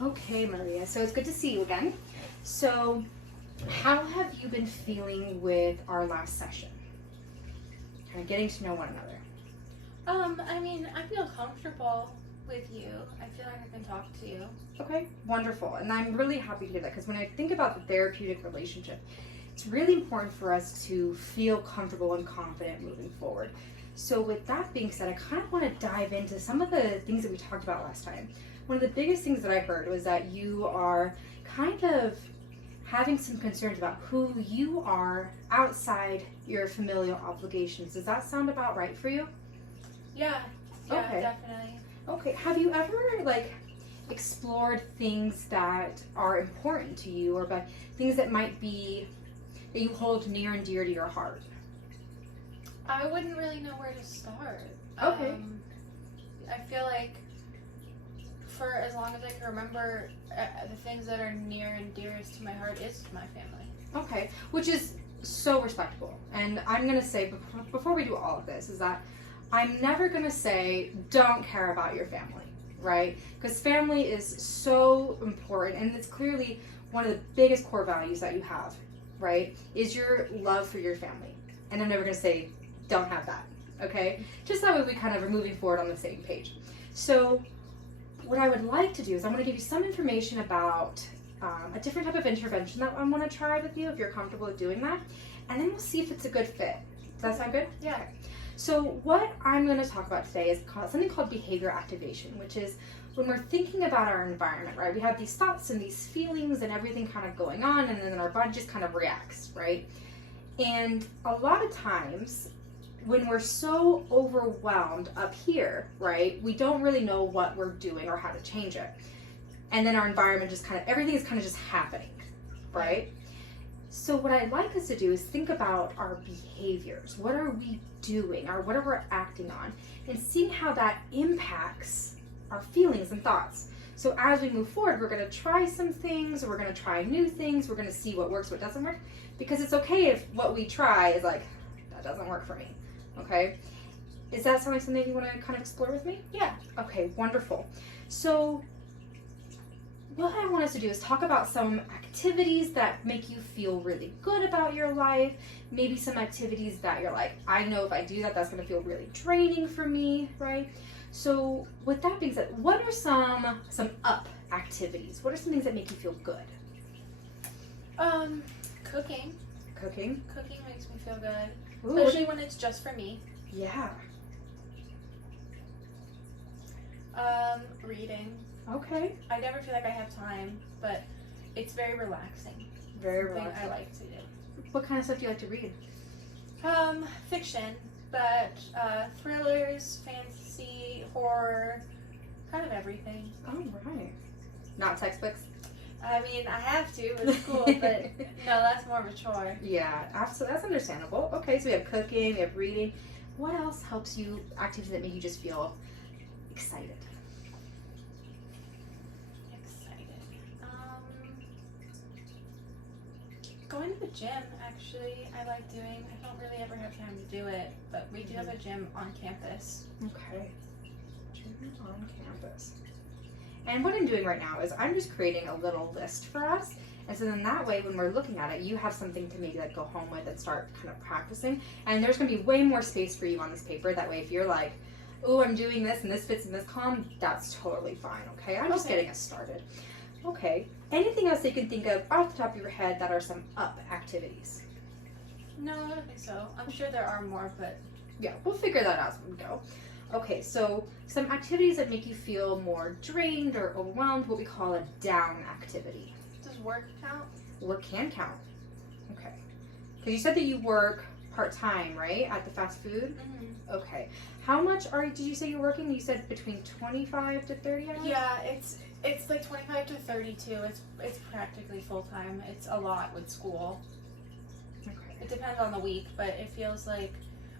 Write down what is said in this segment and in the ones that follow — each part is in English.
Okay, Maria, so it's good to see you again. So, how have you been feeling with our last session? Kind of getting to know one another. I feel comfortable with you. I feel like I can talk to you. Okay, wonderful. And I'm really happy to hear that because when I think about the therapeutic relationship, it's really important for us to feel comfortable and confident moving forward. So, with that being said, I kind of want to dive into some of the things that we talked about last time. One of the biggest things that I heard was that you are kind of having some concerns about who you are outside your familial obligations. Does that sound about right for you? Yeah, Okay. definitely. Okay. Have you ever explored things that are important to you, or by things that might be that you hold near and dear to your heart? I wouldn't really know where to start. Okay. I feel like for as long as I can remember, the things that are near and dearest to my heart is my family. Okay, which is so respectable. And I'm going to say, before we do all of this, is that I'm never going to say don't care about your family, right? Because family is so important, and it's clearly one of the biggest core values that you have, right? Is your love for your family. And I'm never going to say don't have that, okay? Just that way we kind of are moving forward on the same page. So what I would like to do is I'm going to give you some information about a different type of intervention that I want to try with you if you're comfortable with doing that, and then we'll see if it's a good fit. Does that sound good? Yeah. Okay. So what I'm going to talk about today is something called behavior activation, which is when we're thinking about our environment, right? We have these thoughts and these feelings and everything kind of going on, and then our body just kind of reacts, right? And a lot of times when we're so overwhelmed up here, right, we don't really know what we're doing or how to change it. And then our environment just kind of, everything is kind of just happening, right? So what I'd like us to do is think about our behaviors. What are we doing, or what are we acting on, and seeing how that impacts our feelings and thoughts. So as we move forward, we're going to try some things, we're going to try new things, we're going to see what works, what doesn't work, because it's okay if what we try is like, that doesn't work for me, okay? Is that something you want to kind of explore with me? Yeah. Okay, wonderful. So what I want us to do is talk about some activities that make you feel really good about your life, maybe some activities that you're like, I know if I do that, that's going to feel really draining for me, right? So with that being said, what are some up activities? What are some things that make you feel good? Cooking. Cooking? Cooking makes me feel good, Ooh. especially when it's just for me. Yeah. Reading. Okay. I never feel like I have time, but it's very relaxing. Very Something relaxing. I like to do. What kind of stuff do you like to read? Fiction, but thrillers, fantasy, horror, kind of everything. Oh, right. Not textbooks? I mean, I have to with school, but no, that's more of a chore. Yeah, absolutely. That's understandable. Okay, so we have cooking, we have reading. What else helps you, activities that make you just feel excited? Going to the gym, actually, I like doing. I don't really ever have time to do it, but we do have a gym on campus. Okay. Gym on campus. And what I'm doing right now is I'm just creating a little list for us. And so then that way, when we're looking at it, you have something to maybe like go home with and start kind of practicing. And there's going to be way more space for you on this paper. That way, if you're like, oh, I'm doing this and this fits in this column, that's totally fine, okay? I'm just getting us started. Okay. Anything else that you can think of off the top of your head that are some up activities? No, I don't think so. I'm sure there are more, but Yeah, we'll figure that out as we go. Okay, so some activities that make you feel more drained or overwhelmed, what we call a down activity. does work count? Work can count. Okay. Because you said that you work part-time, right, at the fast food? Mm-hmm. Okay. How much did you say you're working? You said between 25 to 30 hours? Yeah, it's like 25 to 32. It's practically full time. It's a lot with school. Okay. It depends on the week, but it feels like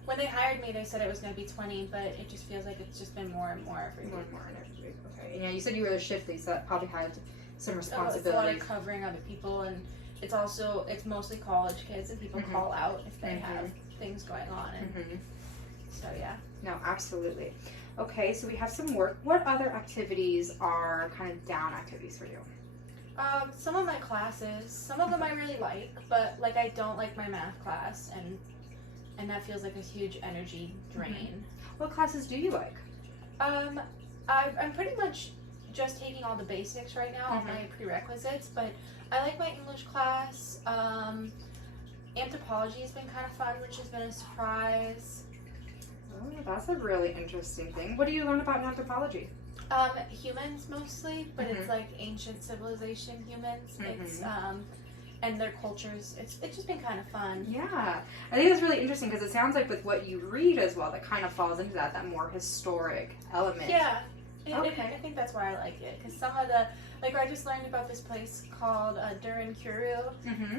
when they hired me, they said it was going to be 20, but it just feels like it's just been more and more every week. More and more in every week. Okay. And yeah, you said you were a shift lead, so that probably had some It's a lot responsibilities. of covering other people, and it's mostly college kids, and people Mhm. call out if they Mhm. have things going on, and Mhm. so yeah. No, absolutely. Okay, so we have some work. What other activities are kind of down activities for you? Some of my classes, some of them I really like, but like I don't like my math class, and that feels like a huge energy drain. What classes do you like? I'm pretty much just taking all the basics right now, all my prerequisites, but I like my English class. Anthropology has been kind of fun, which has been a surprise. Oh, that's a really interesting thing. What do you learn about in anthropology? Humans mostly, but it's like ancient civilization humans. It's and their cultures. It's just been kind of fun. Yeah, I think that's really interesting because it sounds like with what you read as well, that kind of falls into that more historic element. Yeah, Okay. I think that's why I like it, because some of the, like I just learned about this place called Durin Kuru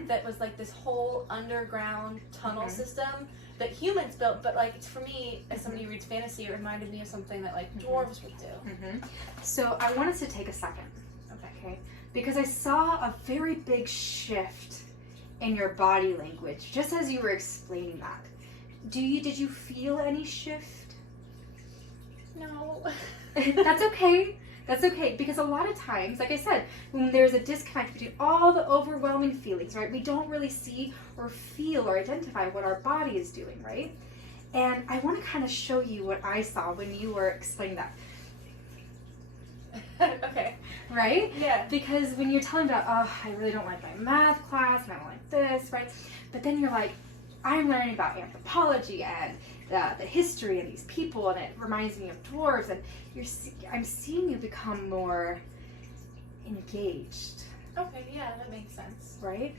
that was like this whole underground tunnel system that humans built, but like for me, as somebody who reads fantasy, it reminded me of something that like dwarves would do. So I want us to take a second, okay? Because I saw a very big shift in your body language just as you were explaining that. Did you feel any shift? No. That's okay. That's okay, because a lot of times, like I said, when there's a disconnect between all the overwhelming feelings, right, we don't really see or feel or identify what our body is doing, right? And I want to kind of show you what I saw when you were explaining that. Okay. Right? Yeah. Because when you're telling about, oh, I really don't like my math class, and I don't like this, right? But then you're like, I'm learning about anthropology and the history and these people, and it reminds me of dwarves, and I'm seeing you become more engaged. Okay, yeah, that makes sense. Right?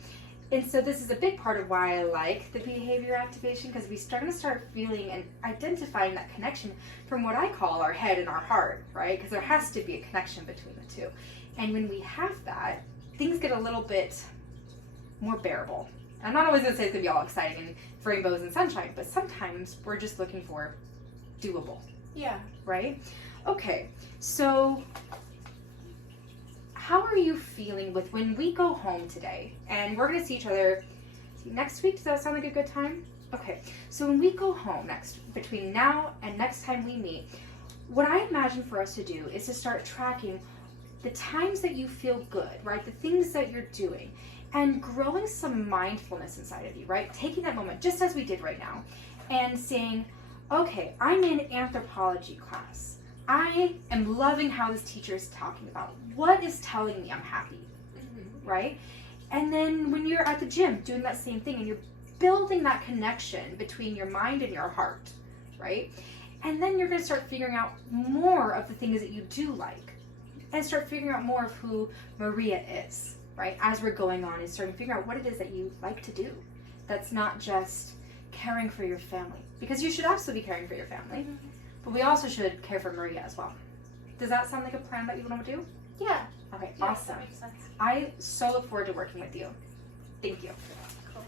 And so this is a big part of why I like the behavior activation, because we're going to start feeling and identifying that connection from what I call our head and our heart, right? Because there has to be a connection between the two. And when we have that, things get a little bit more bearable. I'm not always going to say it's going to be all exciting and rainbows and sunshine, but sometimes we're just looking for doable. Yeah. Right? Okay, so how are you feeling with when we go home today and we're going to see each other next week? Does that sound like a good time? Okay, so when we go home between now and next time we meet, what I imagine for us to do is to start tracking the times that you feel good, right? The things that you're doing, and growing some mindfulness inside of you, right? Taking that moment, just as we did right now, and saying, okay, I'm in anthropology class. I am loving how this teacher is talking about what is telling me I'm happy, right? And then when you're at the gym doing that same thing and you're building that connection between your mind and your heart, right? And then you're going to start figuring out more of the things that you do like, and start figuring out more of who Maria is, right? As we're going on and starting to figure out what it is that you like to do. That's not just caring for your family, because you should also be caring for your family. But we also should care for Maria as well. Does that sound like a plan that you want to do? Yeah. Okay, Yeah, awesome. that makes sense. I so look forward to working with you. Thank you. Cool.